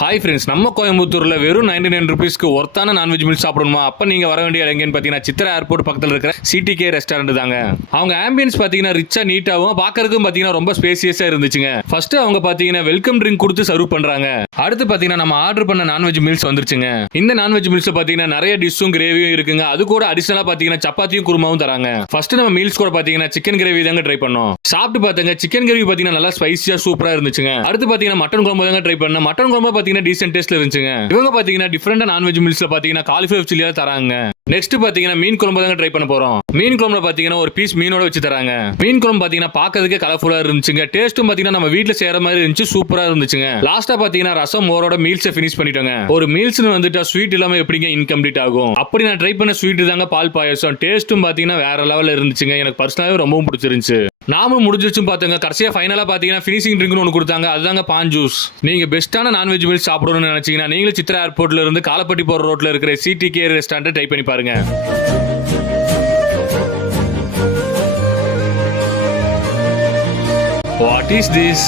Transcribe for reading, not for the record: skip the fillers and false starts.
Hi friends, நம்ம கோயம்புத்தூர்ல வெறும் 99 ரூபீஸ்க்கு ஒர்த்தான நான்வெஜ் மீல் சாப்பிடணுமா? அப்ப நீங்க வர வேண்டிய இடம் எங்கன்னு பாத்தீங்கன்னா சித்ரா ஏர்போர்ட் பக்கத்துல இருக்கிற சிடிகே ரெஸ்டாரண்ட் தாங்க. அவங்க ஆம்பியன்ஸ் பாத்தீங்கன்னா ரிச்சா நீட்டாவும் பாக்குறதுக்கும் பாத்தீங்கன்னா ரொம்ப ஸ்பேசியஸா இருந்துச்சுங்க. ஃபர்ஸ்ட் அவங்க பாத்தீங்கன்னா வெல்கம் ட்ரிங்க் கொடுத்து சர்வ் பண்றாங்க. அடுத்து பாத்தீங்கன்னா நம்ம ஆர்டர் பண்ண நான்வெஜ் மீல்ஸ் வந்துருச்சுங்க. இந்த நான்வெஜ் மீல்ஸ்ல பாத்தீங்கன்னா நிறைய டிஷ்ஷும் கிரேவியும் இருக்குங்க. அது கூட அடிஷனலா பாத்தீங்கன்னா சப்பாத்தியும் குருமாவும் தராங்க. ஃபர்ஸ்ட் நம்ம மீல்ஸ் கூட பாத்தீங்கன்னா சிக்கன் கிரேவி தாங்க ட்ரை பண்ணோம். சாப்பிட்டு பாத்தீங்க சிக்கன் கிரேவி பாத்தீங்கன்னா நல்லா ஸ்பைசியா சூப்பரா இருந்துச்சுங்க. அடுத்து பாத்தீங்கன்னா மட்டன் குழம்பு தாங்க ட்ரை பண்ணேன். மட்டன் குழம்பு பாத்தீங்கன்னா டீசென்ட் டேஸ்ட்ல இருந்துச்சுங்க. இவங்க பாத்தீங்கன்னா டிஃபரெண்டா நான்வெஜ் மீல்ஸ்ல பாத்தீங்கன்னா காலிஃபிளவர் சில்லியா தராங்க. நெக்ஸ்ட் பாத்தீங்கன்னா மீன் குழம்பு தாங்க ட்ரை பண்ண போறோம். மீன் குழம்புல பாத்தீங்கன்னா ஒரு பீஸ் மீனோட வச்சு தராங்க. மீன் குழம்பு பாத்தீங்கன்னா பாக்கிறதுக்கே கலர்ஃபுல்லா இருந்துச்சுங்க. டேஸ்ட்டும் பாத்தீங்கன்னா நம்ம வீட்ல செய்யற மாதிரி இருந்துச்சு, சூப்பரா இருந்துச்சுங்க. லாஸ்டா பாத்தீங்கன்னா ரசம் மோரோட மீல்ஸ் ஃபினிஷ் பண்ணிட்டோங்க. ஒரு மீல்ஸ்னு வந்துட்டா ஸ்வீட் இல்லாம எப்படிங்க இன்கம்ப்ளீட் ஆகும்? அப்படி நான் ட்ரை பண்ண ஸ்வீட் தாங்க பால் பாயாசம். டேஸ்ட்டும் பாத்தீங்கன்னா வேற லெவல்ல இருந்துச்சுங்க. எனக்கு பர்சனலாவே ரொம்பவும் பிடிச்சிருந்துச்சு. நாமும் முடிஞ்சிருச்சும் பாத்துங்க. கடைசியா ஃபைனலா பாத்தீங்கன்னா ஃபினிஷிங் ட்ரிங்க்னு ஒன்று கொடுத்தாங்க. அதுதாங்க பான் ஜூஸ். நீங்க பெஸ்ட்டான நான்வெஜ் மீல் சாப்பிடணும்னு நினைச்சீங்கன்னா நீங்களும் சித்ரா ஏர்போர்ட்ல இருந்து காலப்பட்டி போற ரோட்ல இருக்கிற சிடிகே ரெஸ்டாரண்ட் ட்ரை பண்ணி பாருங்க. What is this?